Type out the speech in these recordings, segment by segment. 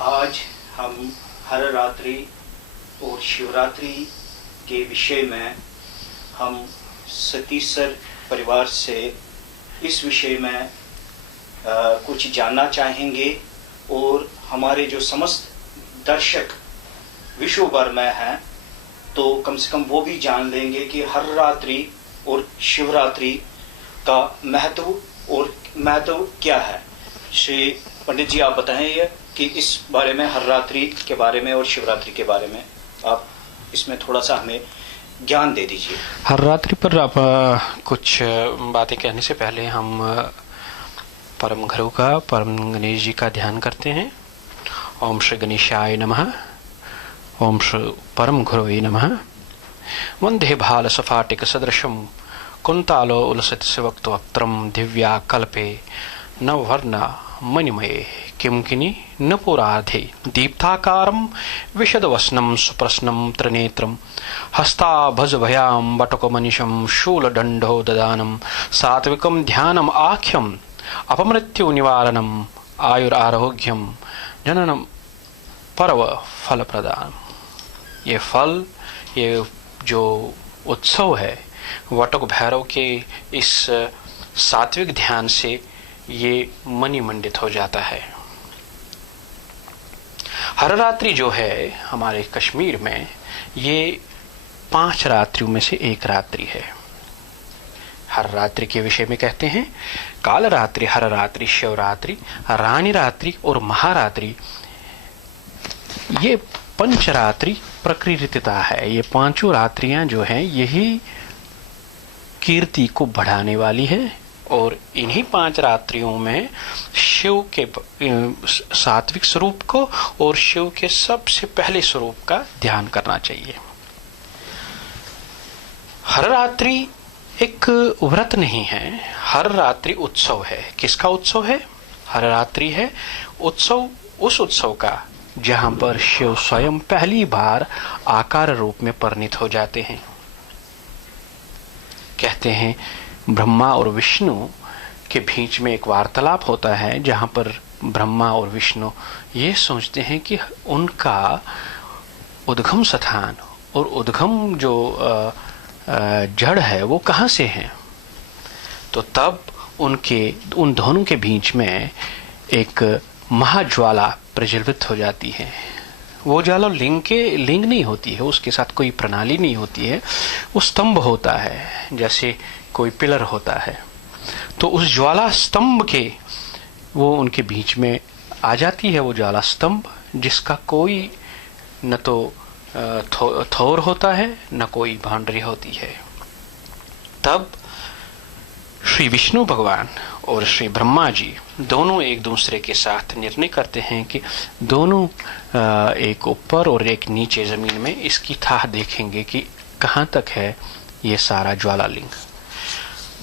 आज हम हर रात्रि और शिवरात्रि के विषय में हम सतीसर परिवार से इस विषय में कुछ जानना चाहेंगे और हमारे जो समस्त दर्शक विश्व भर में हैं तो कम से कम वो भी जान लेंगे कि हर रात्रि और शिवरात्रि का महत्व क्या है। श्री पंडित जी, आप बताएं कि इस बारे में, हर रात्रि के बारे में और शिवरात्रि के बारे में आप इसमें थोड़ा सा हमें ज्ञान दे दीजिए। हर रात्रि पर आप कुछ बातें कहने से पहले हम परम गुरु का, परम गणेश जी का ध्यान करते हैं। ओम श्री गणेशाय नमः। ओम श्री परम गुरुवे नमः। वंदे भाल सफाटिक सदृशम कुंतालो उलसित शिवक्तो अक्त्रम दिव्या कल्पे नववर्ण मणिमये किंकिनी न पुराधे दीप्ताकारं विशदवसनं सुप्रश्नं त्रिनेत्रं हस्ताभजभयां वटुकमनिशं शूलदण्डो ददानं सात्विकं ध्यानम् आख्यम् अपमृत्यु निवारणम् आयुरारोग्यं जननं परव फल प्रदान। ये फल, ये जो उत्सव है वटुक भैरव के इस सात्विक ध्यान से ये मणि मंडित हो जाता है। हर रात्रि जो है हमारे कश्मीर में ये 5 रात्रियों में से एक रात्रि है। हर रात्रि के विषय में कहते हैं काल रात्रि, हर रात्रि, शिवरात्रि, रानी रात्रि और महारात्रि। ये पंचरात्रि प्रकृतिता है। ये 5 रात्रियां जो हैं यही कीर्ति को बढ़ाने वाली है और इन्हीं 5 रात्रियों में शिव के सात्विक स्वरूप को और शिव के सबसे पहले स्वरूप का ध्यान करना चाहिए। हर रात्रि एक व्रत नहीं है, हर रात्रि उत्सव है। किसका उत्सव है? हर रात्रि है उत्सव उस उत्सव का जहां पर शिव स्वयं पहली बार आकार रूप में परिणित हो जाते हैं। कहते हैं ब्रह्मा और विष्णु के बीच में एक वार्तालाप होता है जहां पर ब्रह्मा और विष्णु ये सोचते हैं कि उनका उद्गम स्थान और उद्गम जो जड़ है वो कहां से है। तो तब उन दोनों के बीच में एक महाज्वाला प्रज्वलित हो जाती है। वो ज्वाला लिंग नहीं होती है, उसके साथ कोई प्रणाली नहीं होती है, वो स्तंभ होता है जैसे कोई पिलर होता है। तो उस ज्वाला स्तंभ के वो उनके बीच में आ जाती है वो ज्वाला स्तंभ, जिसका कोई न तो थोर होता है न कोई बाउंड्री होती है। तब श्री विष्णु भगवान और श्री ब्रह्मा जी दोनों एक दूसरे के साथ निर्णय करते हैं कि दोनों एक ऊपर और एक नीचे जमीन में इसकी थाह देखेंगे कि कहाँ तक है ये सारा ज्वालालिंग।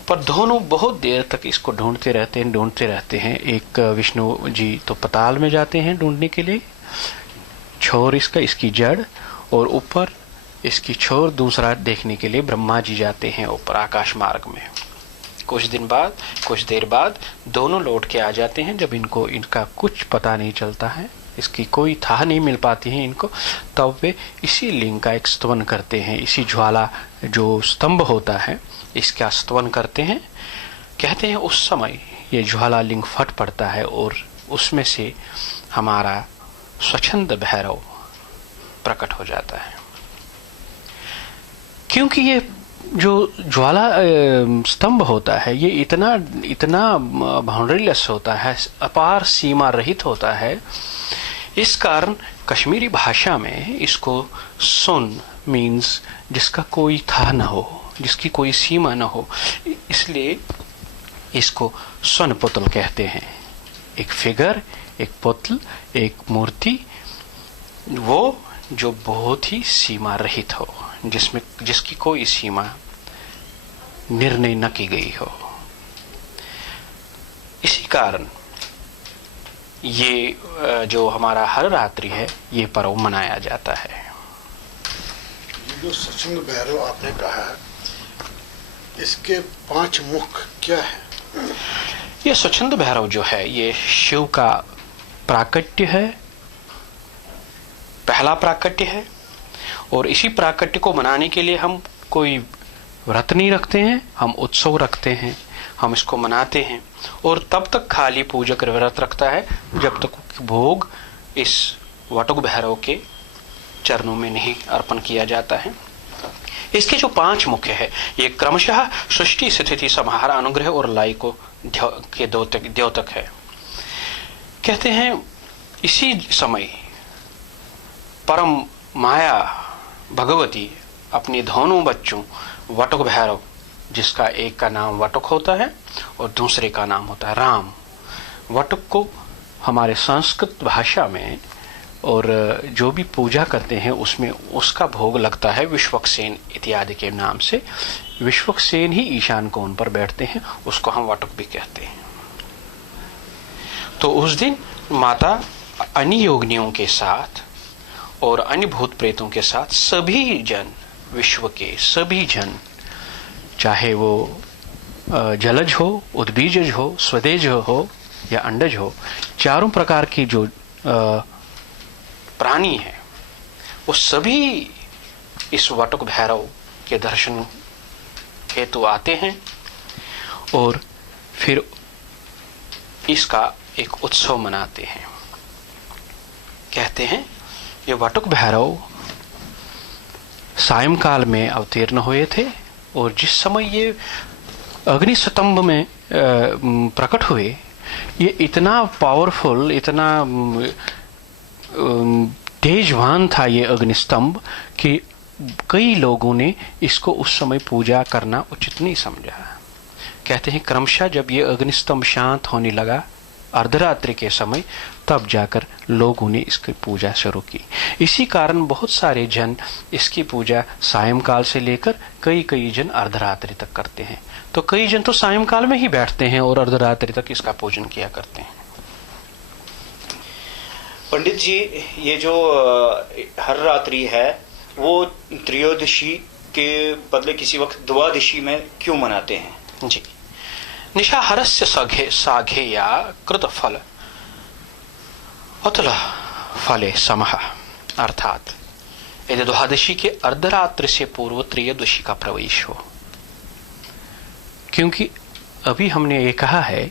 पर दोनों बहुत देर तक इसको ढूंढते रहते हैं। एक विष्णु जी तो पताल में जाते हैं ढूंढने के लिए, छोर इसकी जड़, और ऊपर इसकी छोर दूसरा देखने के लिए ब्रह्मा जी जाते हैं ऊपर आकाश मार्ग में। कुछ देर बाद दोनों लौट के आ जाते हैं। जब इनका कुछ पता नहीं चलता है, इसकी कोई थाह नहीं मिल पाती है इनको, तब वे इसी लिंग का एक स्तवन करते हैं। इसी ज्वाला जो स्तंभ होता है इसका स्तवन करते हैं। कहते हैं उस समय ये ज्वाला लिंग फट पड़ता है और उसमें से हमारा स्वच्छंद भैरव प्रकट हो जाता है। क्योंकि ये जो ज्वाला स्तंभ होता है ये इतना बाउंड्रीलेस होता है, अपार सीमा रहित होता है। इस कारण कश्मीरी भाषा में इसको सुन मीन्स जिसका कोई था न हो, जिसकी कोई सीमा न हो, इसलिए इसको स्वर्ण पुतल कहते हैं। एक फिगर, एक पुतल, एक मूर्ति, वो जो बहुत ही सीमा रहित हो, जिसकी कोई सीमा निर्णय न की गई हो। इसी कारण ये जो हमारा हर रात्रि है ये पर्व मनाया जाता है। जो स्वच्छंद भैरव आपने कहा है, इसके 5 मुख क्या है? ये स्वच्छंद भैरव जो है ये शिव का प्राकट्य है पहला प्राकट्य है, और इसी प्राकट्य को मनाने के लिए हम कोई व्रत नहीं रखते हैं, हम उत्सव रखते हैं, हम इसको मनाते हैं। और तब तक खाली पूजक व्रत रखता है जब तक भोग इस वटुक भैरव के चरणों में नहीं अर्पण किया जाता है। इसके जो 5 मुख्य है, ये क्रमशः सृष्टि, स्थिति, संहार, अनुग्रह और लय को के द्योतक है। कहते हैं इसी समय परम माया भगवती अपने दोनों बच्चों वटुक भैरव, जिसका एक का नाम वटुक होता है और दूसरे का नाम होता है राम। वटुक को हमारे संस्कृत भाषा में और जो भी पूजा करते हैं उसमें उसका भोग लगता है विश्वक्सेन इत्यादि के नाम से। विश्वक्सेन ही ईशान कोण पर बैठते हैं, उसको हम वटुक भी कहते हैं। तो उस दिन माता अन्य योगिनियों के साथ और अन्य भूत प्रेतों के साथ सभी जन, विश्व के सभी जन, चाहे वो जलज हो, उद्बीजज हो, स्वदेज हो या अंडज हो, चारों प्रकार की जो प्राणी है वो सभी इस वटुक भैरव के दर्शन हेतु आते हैं और फिर इसका एक उत्सव मनाते हैं। कहते हैं ये वटुक भैरव सायंकाल में अवतीर्ण हुए थे, और जिस समय ये अग्निस्तंभ में प्रकट हुए, ये इतना पावरफुल, इतना तेजवान था ये अग्निस्तंभ कि कई लोगों ने इसको उस समय पूजा करना उचित नहीं समझा। कहते हैं क्रमशः जब ये अग्निस्तंभ शांत होने लगा अर्धरात्रि के समय, तब जाकर लोगों ने इसकी पूजा शुरू की। इसी कारण बहुत सारे जन इसकी पूजा सायंकाल से लेकर कई जन अर्धरात्रि तक करते हैं। तो कई जन तो सायंकाल में ही बैठते हैं और अर्धरात्रि तक इसका पूजन किया करते हैं। पंडित जी, ये जो हर रात्रि है वो त्रयोदशी के बदले किसी वक्त द्वादशी में क्यों मनाते हैं? जी, निशाहरस्य साघेया कृत फल अतुल फले समः, अर्थात यदि द्वादशी के अर्धरात्रि से पूर्व त्रयोदशी का प्रवेश हो। क्योंकि अभी हमने ये कहा है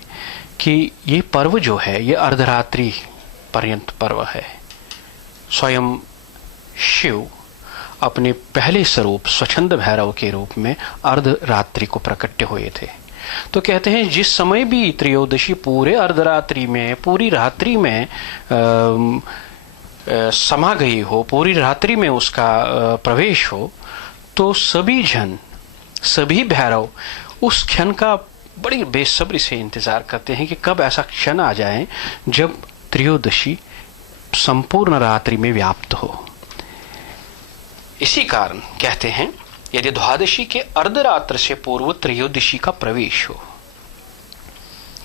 कि ये पर्व जो है ये अर्धरात्रि पर्यंत पर्व है। स्वयं शिव अपने पहले स्वरूप स्वच्छंद भैरव के रूप में अर्धरात्रि को प्रकट्य हुए थे। तो कहते हैं जिस समय भी त्रयोदशी पूरे अर्धरात्रि में, पूरी रात्रि में समा गई हो, पूरी रात्रि में उसका प्रवेश हो, तो सभी जन, सभी भैरव उस क्षण का बड़ी बेसब्री से इंतजार करते हैं कि कब ऐसा क्षण आ जाए जब त्रयोदशी संपूर्ण रात्रि में व्याप्त हो। इसी कारण कहते हैं यदि द्वादशी के अर्धरात्र से पूर्व त्रयोदशी का प्रवेश हो,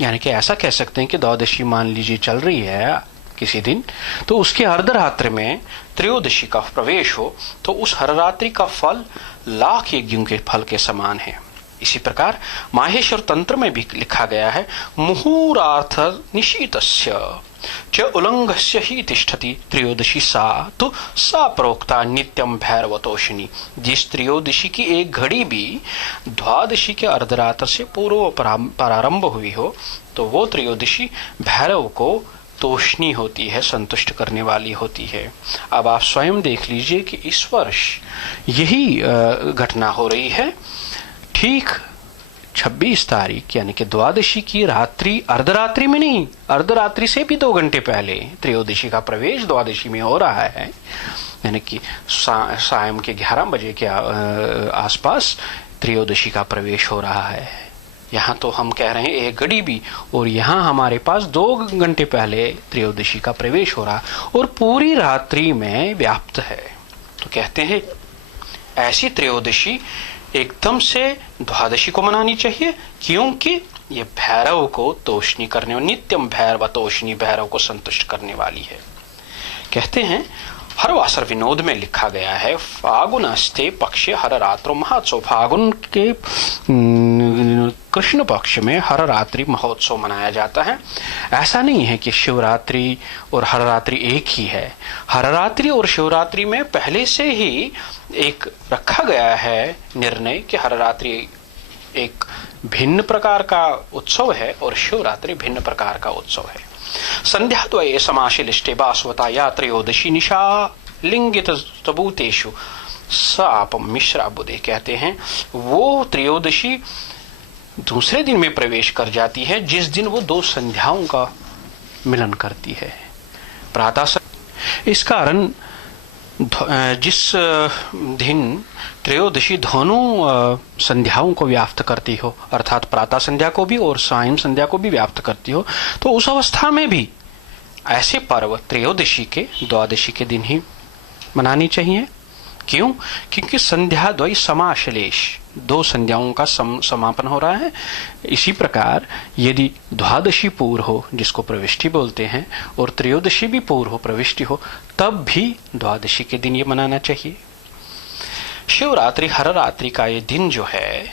यानी कि ऐसा कह सकते हैं कि द्वादशी मान लीजिए चल रही है किसी दिन, तो उसके अर्धरात्र में त्रयोदशी का प्रवेश हो, तो उस हर रात्रि का फल लाख यज्ञों के फल के समान है। इसी प्रकार माहेश्वर तंत्र में भी लिखा गया है, मुहूर्तार्थ निशीतस्य च उल्लंघस्य ही तिष्ठति त्रयोदशी सा तो सा प्रोक्ता नित्यम भैरवतोषिणी। जिस त्रयोदशी की एक घड़ी भी द्वादशी के अर्धरात्र से पूर्व प्रारंभ हुई हो, तो वो त्रयोदशी भैरव को तोषणी होती है, संतुष्ट करने वाली होती है। अब आप स्वयं देख लीजिए कि इस वर्ष यही घटना हो रही है। ठीक 26 तारीख यानी कि द्वादशी की रात्रि, अर्धरात्रि में नहीं, अर्धरात्रि से भी 2 घंटे पहले त्रयोदशी का प्रवेश द्वादशी में हो रहा है, यानी कि सायं के 11 बजे के आसपास त्रयोदशी का प्रवेश हो रहा है। यहाँ तो हम कह रहे हैं एक घड़ी भी, और यहाँ हमारे पास 2 घंटे पहले त्रयोदशी का प्रवेश हो रहा और पूरी रात्रि में व्याप्त है। तो कहते हैं ऐसी त्रयोदशी एकदम से द्वादशी को मनानी चाहिए, क्योंकि ये भैरव को तोषणी करने, नित्यम भैरव तोषणी, भैरव को संतुष्ट करने वाली है। कहते हैं हरवासर विनोद में लिखा गया है, फागुनस्ते पक्षे हर रात्रो महोत्सव। फागुन के कृष्ण पक्ष में हर रात्रि महोत्सव मनाया जाता है। ऐसा नहीं है कि शिवरात्रि और हर रात्रि एक ही है। हर रात्रि और शिवरात्रि में पहले से ही एक रखा गया है निर्णय कि हर रात्रि एक भिन्न प्रकार का उत्सव है और शिवरात्रि भिन्न प्रकार का उत्सव है। संध्याद्वये समाशिलिष्टे बास्वता या त्रयोदशी निशा लिंगित तबूतेषु सापम मिश्रा बुधे कहते हैं, वो त्रयोदशी दूसरे दिन में प्रवेश कर जाती है जिस दिन वो दो संध्याओं का मिलन करती है। प्रातः इस कारण जिस दिन त्रयोदशी दोनों संध्याओं को व्याप्त करती हो, अर्थात प्रातः संध्या को भी और सायं संध्या को भी व्याप्त करती हो, तो उस अवस्था में भी ऐसे पर्व त्रयोदशी के द्वादशी के दिन ही मनानी चाहिए। क्यों? क्योंकि संध्या द्वय समाश्लेष, दो संध्याओं का समापन हो रहा है। इसी प्रकार यदि द्वादशी पूर्व हो, जिसको प्रविष्टि बोलते हैं, और त्रयोदशी भी पूर्व हो, प्रविष्टि हो, तब भी द्वादशी के दिन ये मनाना चाहिए। शिवरात्रि हर रात्रि का ये दिन जो है,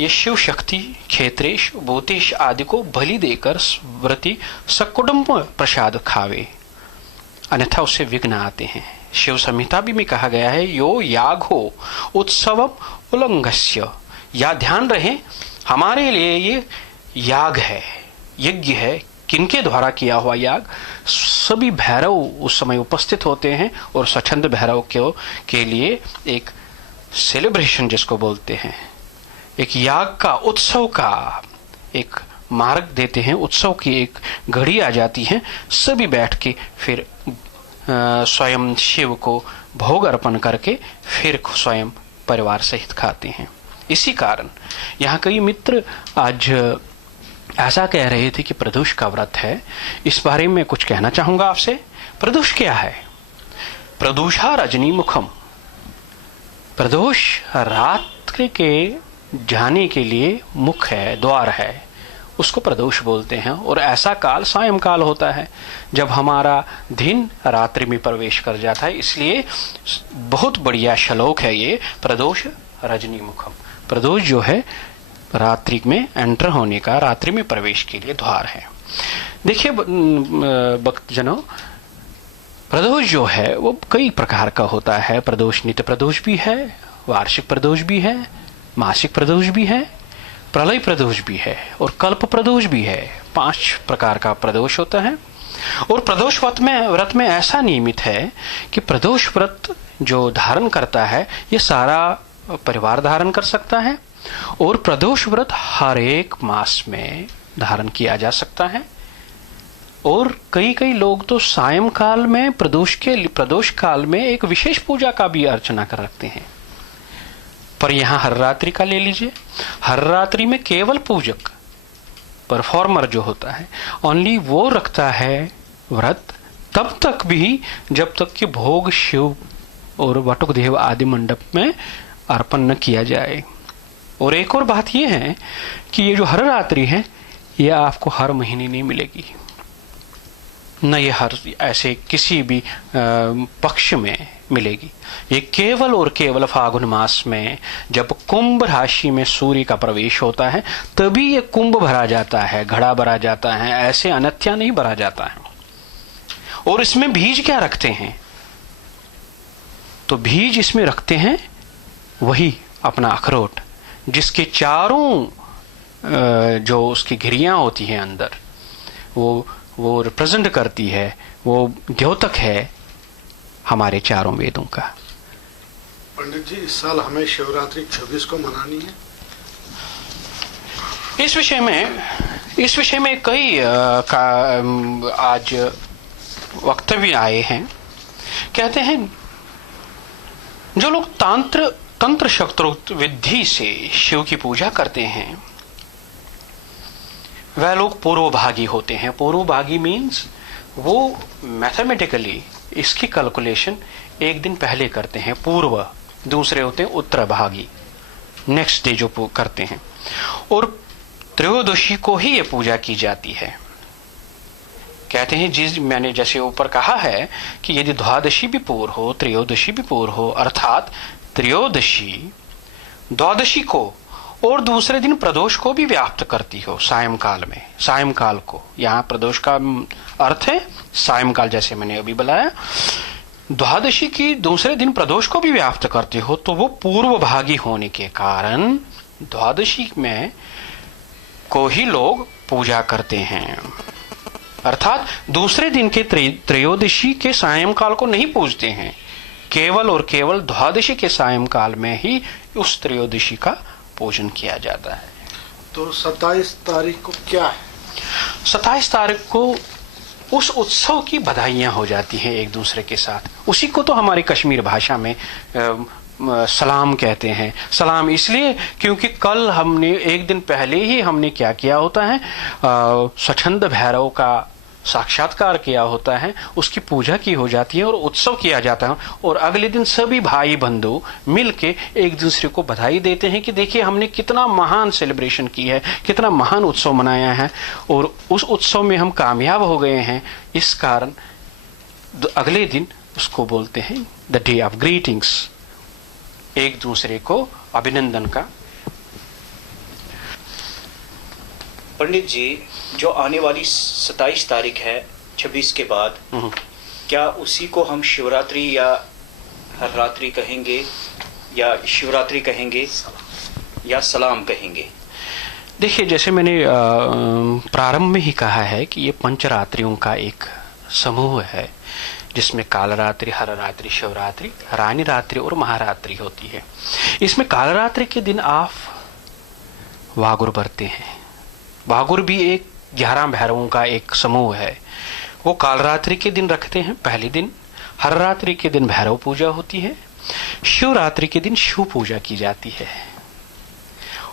ये शिव शक्ति क्षेत्रेश भूतेश आदि को बलि देकर व्रती सकुटुंब प्रसाद खावे, अन्यथा उससे विघ्न आते हैं। शिव संहिता भी में कहा गया है, यो याग हो उत्सवम उल्लंघस्य। या ध्यान रहे, हमारे लिए ये याग है, यज्ञ है। किनके द्वारा किया हुआ याग? सभी भैरव उस समय उपस्थित होते हैं और स्वच्छंद भैरव के लिए एक सेलिब्रेशन जिसको बोलते हैं, एक याग का, उत्सव का एक मार्ग देते हैं। उत्सव की एक घड़ी आ जाती है, सभी बैठ के फिर स्वयं शिव को भोग अर्पण करके फिर स्वयं परिवार सहित खाते हैं। इसी कारण यहाँ कई मित्र आज ऐसा कह रहे थे कि प्रदोष का व्रत है। इस बारे में कुछ कहना चाहूंगा आपसे। प्रदोष क्या है? प्रदोषा रजनी मुखम। प्रदोष रात्रि के जाने के लिए मुख है, द्वार है, उसको प्रदोष बोलते हैं। और ऐसा काल सायंकाल होता है जब हमारा दिन रात्रि में प्रवेश कर जाता है। इसलिए बहुत बढ़िया श्लोक है ये, प्रदोष रजनी मुखम। प्रदोष जो है रात्रि में एंटर होने का, रात्रि में प्रवेश के लिए द्वार है। देखिए भक्तजनों, प्रदोष जो है वो कई प्रकार का होता है। प्रदोष नित्य प्रदोष भी है, वार्षिक प्रदोष भी है, मासिक प्रदोष भी है, प्रलय प्रदोष भी है और कल्प प्रदोष भी है। 5 प्रकार का प्रदोष होता है। और प्रदोष व्रत में ऐसा नियमित है कि प्रदोष व्रत जो धारण करता है ये सारा परिवार धारण कर सकता है। और प्रदोष व्रत हर एक मास में धारण किया जा सकता है। और कई लोग तो सायंकाल में प्रदोष काल में एक विशेष पूजा का भी अर्चना कर रखते हैं। पर यहां हर रात्रि का ले लीजिए। हर रात्रि में केवल पूजक, परफॉर्मर जो होता है, ओनली वो रखता है व्रत तब तक भी जब तक कि भोग शिव और वटुकदेव आदि मंडप में अर्पण न किया जाए। और एक और बात यह है कि ये जो हर रात्रि है ये आपको हर महीने नहीं मिलेगी, न ये हर ऐसे किसी भी पक्ष में मिलेगी। ये केवल और केवल फागुन मास में जब कुंभ राशि में सूर्य का प्रवेश होता है तभी ये कुंभ भरा जाता है, घड़ा भरा जाता है, ऐसे अन्यथा नहीं भरा जाता है। और इसमें बीज क्या रखते हैं? तो बीज इसमें रखते हैं वही अपना अखरोट, जिसके चारों जो उसकी घिरियां होती हैं अंदर, वो रिप्रेजेंट करती है, वो द्योतक है हमारे चारों वेदों का। पंडित जी, इस साल हमें शिवरात्रि 24 को मनानी है। इस विषय में कई आज वक्तव्य आए हैं। कहते हैं जो लोग तंत्र शक्त्रोक्त विधि से शिव की पूजा करते हैं वह लोग पूर्वभागी होते हैं। पूर्वभागी मीन्स वो मैथमेटिकली इसकी कैलकुलेशन एक दिन पहले करते हैं, पूर्व। दूसरे होते हैं उत्तरभागी, नेक्स्ट डे जो करते हैं। और त्रयोदशी को ही ये पूजा की जाती है। कहते हैं जिस मैंने जैसे ऊपर कहा है कि यदि द्वादशी भी पूर्व हो, त्रयोदशी भी पूर्व हो, अर्थात त्रयोदशी द्वादशी को और दूसरे दिन प्रदोष को भी व्याप्त करती हो सायंकाल में, सायंकाल को, यहाँ प्रदोष का अर्थ है सायंकाल, जैसे मैंने अभी बताया, द्वादशी की दूसरे दिन प्रदोष को भी व्याप्त करती हो, तो वो पूर्व भागी होने के कारण द्वादशी में को ही लोग पूजा करते हैं, अर्थात दूसरे दिन के त्रयोदशी के सायंकाल को नहीं पूजते हैं, केवल और केवल द्वादशी के सायंकाल में ही उस त्रयोदशी का पूजन किया जाता है। तो 27 तारीख को क्या है? 27 तारीख को उस उत्सव की बधाइयां हो जाती हैं एक दूसरे के साथ। उसी को तो हमारी कश्मीर भाषा में सलाम कहते हैं। सलाम इसलिए क्योंकि कल हमने एक दिन पहले ही हमने क्या किया होता है, स्वच्छंद भैरव का साक्षात्कार किया होता है, उसकी पूजा की हो जाती है और उत्सव किया जाता है, और अगले दिन सभी भाई बंधु मिलके एक दूसरे को बधाई देते हैं कि देखिए हमने कितना महान सेलिब्रेशन की है, कितना महान उत्सव मनाया है और उस उत्सव में हम कामयाब हो गए हैं। इस कारण अगले दिन उसको बोलते हैं द डे ऑफ ग्रीटिंग्स, एक दूसरे को अभिनंदन का। पंडित जी, जो आने वाली 27 तारीख है 26 के बाद, क्या उसी को हम शिवरात्रि या हर रात्रि कहेंगे या शिवरात्रि कहेंगे या सलाम कहेंगे? देखिए, जैसे मैंने प्रारंभ में ही कहा है कि ये पंचरात्रियों का एक समूह है जिसमें कालरात्रि, हररात्रि, शिवरात्रि, रानी रात्रि और महारात्रि होती है। इसमें कालरात्रि के दिन आप वागुर बरते हैं। वागुर भी एक 11 भैरवों का एक समूह है। वो कालरात्रि के दिन रखते हैं पहले दिन, हररात्रि के दिन भैरव पूजा होती है, शिवरात्रि के दिन शिव पूजा की जाती है,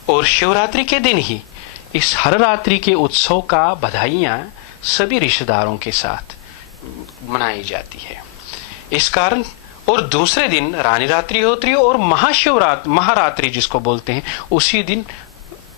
और शिवरात्रि के दिन ही इस हररात्रि के उत्सव का बधाइयां सभी रिश्तेदारों के साथ मनाई जाती है। इस कारण और दूसरे दिन रानी रात्रि होती है और महारात्रि जिसको बोलते हैं, उसी दिन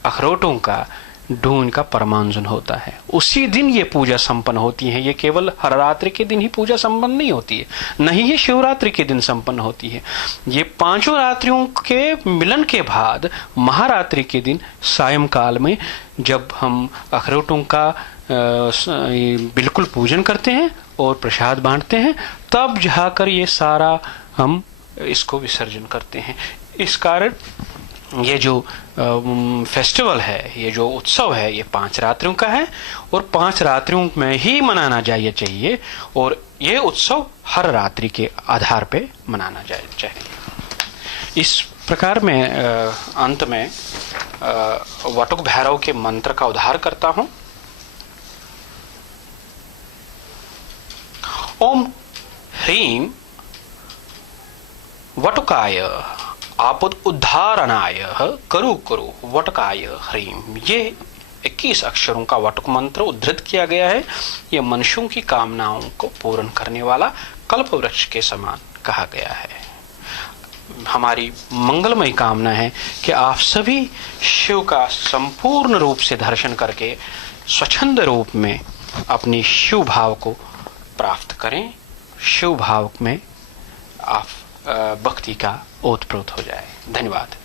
अखरोटों का ढूंढ का परमांजन होता है। उसी दिन ये पूजा संपन्न होती है। ये केवल हररात्रि के दिन ही पूजा संपन्न नहीं होती है, नहीं ये शिवरात्रि के दिन संपन्न होती है। ये पांचों रात्रियों के मिलन के बाद महारात्रि के दिन सायंकाल में जब हम अखरोटों का बिल्कुल पूजन करते हैं और प्रसाद बांटते हैं, तब जाकर ये सारा हम इसको विसर्जन करते हैं। इस कारण ये जो फेस्टिवल है, ये जो उत्सव है, ये 5 रात्रियों का है और 5 रात्रियों में ही मनाना चाहिए और ये उत्सव हर रात्रि के आधार पे मनाना चाहिए। इस प्रकार मैं अंत में वटुक भैरव के मंत्र का उद्धार करता हूं। ओम ह्रीं वटुकाय आपद उद्धारणाय करु वटकाय ह्रीं। ये 21 अक्षरों का वटुक मंत्र उद्धृत किया गया है। ये मनुष्यों की कामनाओं को पूर्ण करने वाला कल्प वृक्ष के समान कहा गया है। हमारी मंगलमय कामना है कि आप सभी शिव का संपूर्ण रूप से दर्शन करके स्वच्छंद रूप में अपनी शिव भाव को प्राप्त करें। शिव भाव में आप भक्ति का ओतप्रोत हो जाए। धन्यवाद।